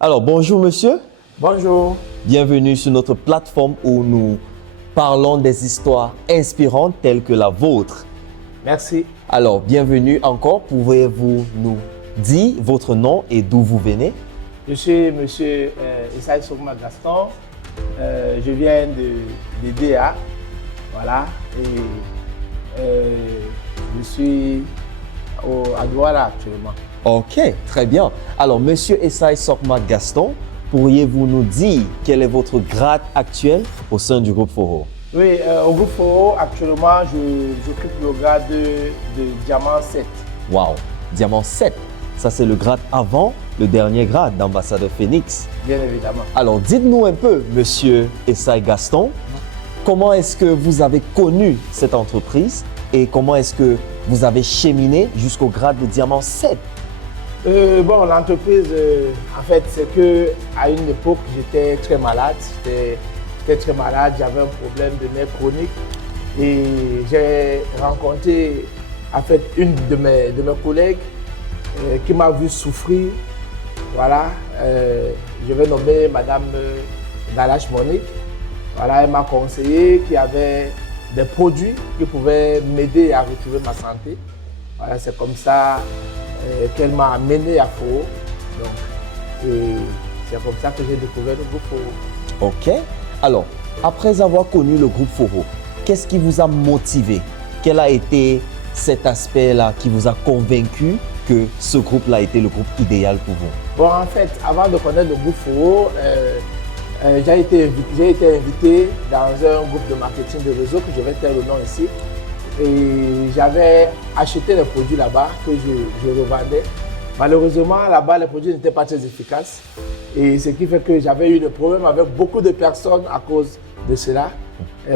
Alors, bonjour monsieur. Bonjour. Bienvenue sur notre plateforme où nous parlons des histoires inspirantes telles que la vôtre. Merci. Alors, bienvenue encore. Pouvez-vous nous dire votre nom et d'où vous venez? Je suis monsieur Esaïe Sokma Gaston. Je viens de DA. Voilà. Et je suis à Douala actuellement. Ok, très bien. Alors, monsieur Esaïe Sokma Gaston, pourriez-vous nous dire quel est votre grade actuel au sein du groupe Foro? Oui, au groupe Foro, actuellement, j'occupe le grade de Diamant 7. Wow, Diamant 7. Ça, c'est le grade avant le dernier grade d'ambassadeur Phoenix. Bien évidemment. Alors, dites-nous un peu, monsieur Esaïe Gaston, comment est-ce que vous avez connu cette entreprise et comment est-ce que vous avez cheminé jusqu'au grade de Diamant 7? Bon, l'entreprise, en fait, c'est qu'à une époque, j'étais très malade. J'étais très malade, j'avais un problème de nerf chronique. Et j'ai rencontré, en fait, une de mes collègues qui m'a vu souffrir. Voilà, je vais nommer Madame Galache Monique. Voilà, elle m'a conseillé qu'il y avait des produits qui pouvaient m'aider à retrouver ma santé. Voilà, c'est comme ça qu'elle m'a amené à Foro. Et c'est comme ça que j'ai découvert le groupe Foro. Ok. Alors, après avoir connu le groupe Foro, qu'est-ce qui vous a motivé? Quel a été cet aspect-là qui vous a convaincu que ce groupe-là était le groupe idéal pour vous? Bon, en fait, avant de connaître le groupe Foro, j'ai été invité dans un groupe de marketing de réseau que je vais taire le nom ici. Et j'avais acheté les produits là-bas que je revendais. Malheureusement, là-bas, les produits n'étaient pas très efficaces. Et ce qui fait que j'avais eu des problèmes avec beaucoup de personnes à cause de cela.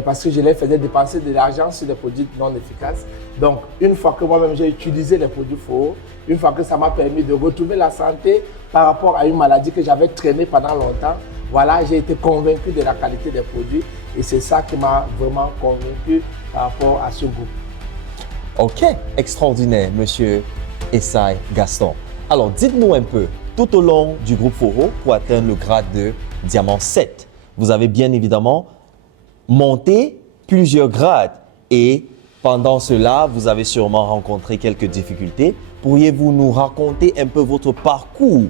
Parce que je les faisais dépenser de l'argent sur des produits non efficaces. Donc, une fois que moi-même j'ai utilisé les produits Foro, une fois que ça m'a permis de retrouver la santé par rapport à une maladie que j'avais traînée pendant longtemps, voilà, j'ai été convaincu de la qualité des produits. Et c'est ça qui m'a vraiment convaincu par rapport à ce groupe. Ok, extraordinaire, monsieur Esaïe Gaston. Alors, dites-nous un peu, tout au long du groupe Foro, pour atteindre le grade de Diamant 7, vous avez bien évidemment monté plusieurs grades et pendant cela, vous avez sûrement rencontré quelques difficultés. Pourriez-vous nous raconter un peu votre parcours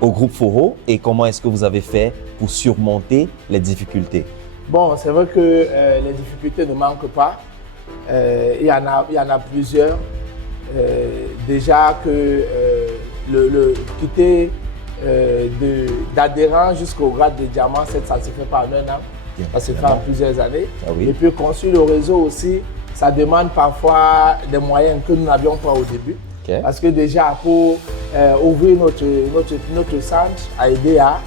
au groupe Foro et comment est-ce que vous avez fait pour surmonter les difficultés? Bon, c'est vrai que les difficultés ne manquent pas. Il y en a plusieurs. Déjà que quitter d'adhérent jusqu'au grade de Diamant 7, ça ne se fait pas en un an. Ça se fait en plusieurs années. Ah oui. Et puis construire le réseau aussi, ça demande parfois des moyens que nous n'avions pas au début. Okay. Parce que déjà pour ouvrir notre centre à EDA,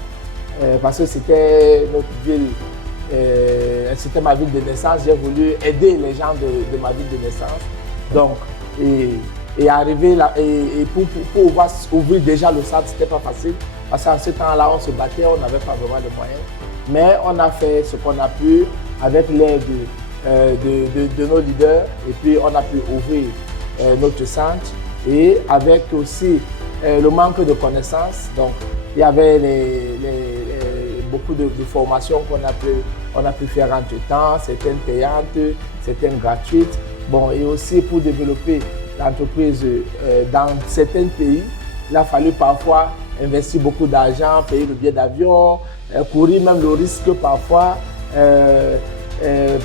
parce que c'était notre ville, c'était ma ville de naissance, j'ai voulu aider les gens de ma ville de naissance. Donc, et arriver là, et pour pouvoir ouvrir déjà le centre, c'était pas facile. Parce qu'en ce temps-là, on se battait, on n'avait pas vraiment de moyens. Mais on a fait ce qu'on a pu avec l'aide de nos leaders et puis on a pu ouvrir notre centre et avec aussi le manque de connaissances. Donc, il y avait beaucoup de formations qu'on a pu faire entre-temps, certaines payantes, certaines gratuites. Bon, et aussi pour développer l'entreprise dans certains pays, il a fallu parfois investir beaucoup d'argent, payer le billet d'avion, courir même le risque parfois.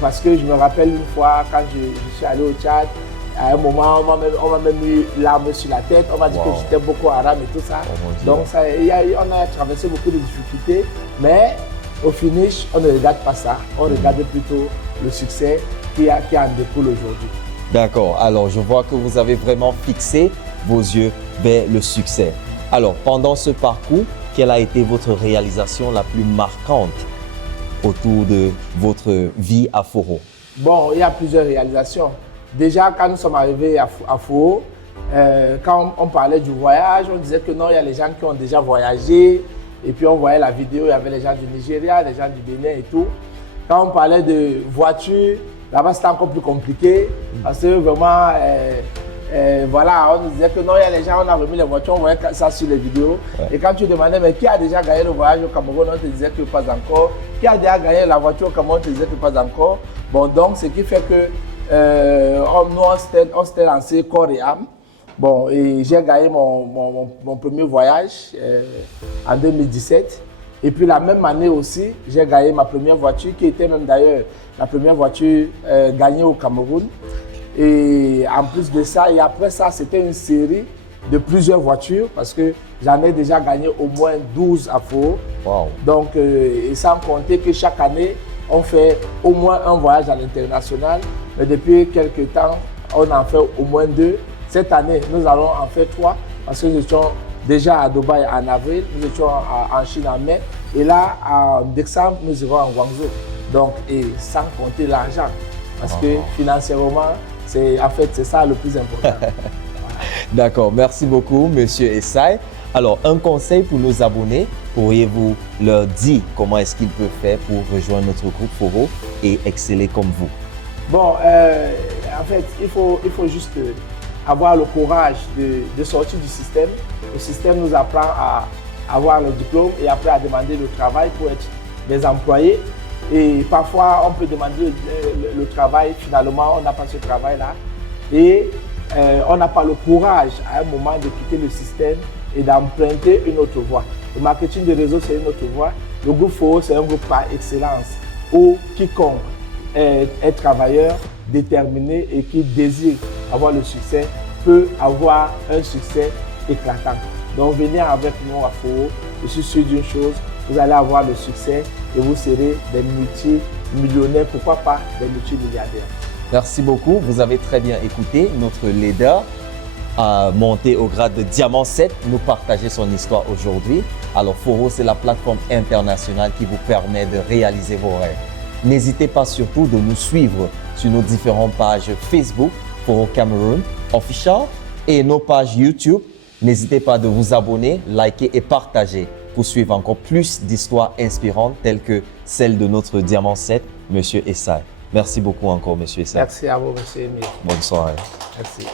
Parce que je me rappelle une fois quand je suis allé au Tchad, à un moment on m'a même mis l'arme sur la tête, on m'a dit que j'étais beaucoup arabe et tout ça. Donc on a traversé beaucoup de difficultés, mais au finish on ne regarde pas ça, on regarde plutôt le succès qui en découle aujourd'hui. D'accord, alors je vois que vous avez vraiment fixé vos yeux vers le succès. Alors pendant ce parcours, quelle a été votre réalisation la plus marquante autour de votre vie à Foro? Bon, il y a plusieurs réalisations. Déjà, quand nous sommes arrivés à Foro, quand on parlait du voyage, on disait que non, il y a les gens qui ont déjà voyagé. Et puis on voyait la vidéo, il y avait les gens du Nigeria, les gens du Bénin et tout. Quand on parlait de voitures, là-bas c'était encore plus compliqué. Parce que vraiment, voilà, on nous disait que non, il y a les gens, on a remis les voitures, on voyait ça sur les vidéos. Ouais. Et quand tu demandais, mais qui a déjà gagné le voyage au Cameroun, on te disait que pas encore. Qui a déjà gagné la voiture au Cameroun, on te disait que pas encore. Bon, donc, ce qui fait que nous, on s'était lancé corps et âme. Bon, et j'ai gagné mon premier voyage en 2017. Et puis la même année aussi, j'ai gagné ma première voiture, qui était même d'ailleurs la première voiture gagnée au Cameroun. Et en plus de ça, et après ça, c'était une série de plusieurs voitures parce que j'en ai déjà gagné au moins 12 à Foro. Wow. Donc, et sans compter que chaque année, on fait au moins un voyage à l'international. Mais depuis quelques temps, on en fait au moins 2. Cette année, nous allons en faire 3 parce que nous étions déjà à Dubaï en avril, nous étions en Chine en mai. Et là, en décembre, nous irons en Guangzhou. Donc, et sans compter l'argent. Parce que financièrement, c'est ça le plus important. Voilà. D'accord, merci beaucoup, Monsieur Essay. Alors, un conseil pour nos abonnés, pourriez-vous leur dire comment est-ce qu'ils peuvent faire pour rejoindre notre groupe Foro et exceller comme vous? Bon, en fait, il faut juste avoir le courage de sortir du système. Le système nous apprend à avoir le diplôme et après à demander le travail pour être des employés. Et parfois, on peut demander le travail, finalement, on n'a pas ce travail-là. Et on n'a pas le courage à un moment de quitter le système et d'emprunter une autre voie. Le marketing de réseau, c'est une autre voie. Le groupe Foro, c'est un groupe par excellence où quiconque est travailleur, déterminé et qui désire avoir le succès peut avoir un succès éclatant. Donc venez avec nous à Foro, je suis sûr d'une chose, vous allez avoir le succès et vous serez des multimillionnaires, pourquoi pas des multimilliardaires. Merci beaucoup, vous avez très bien écouté. Notre leader a monté au grade de Diamant 7, nous partager son histoire aujourd'hui. Alors Foro, c'est la plateforme internationale qui vous permet de réaliser vos rêves. N'hésitez pas surtout de nous suivre sur nos différentes pages Facebook, Foro Cameroun Official et nos pages YouTube. N'hésitez pas de vous abonner, liker et partager pour suivre encore plus d'histoires inspirantes telles que celle de notre Diamant 7, Monsieur Essay. Merci beaucoup encore, Monsieur Essay. Merci à vous, Monsieur Emile. Bonne soirée. Merci.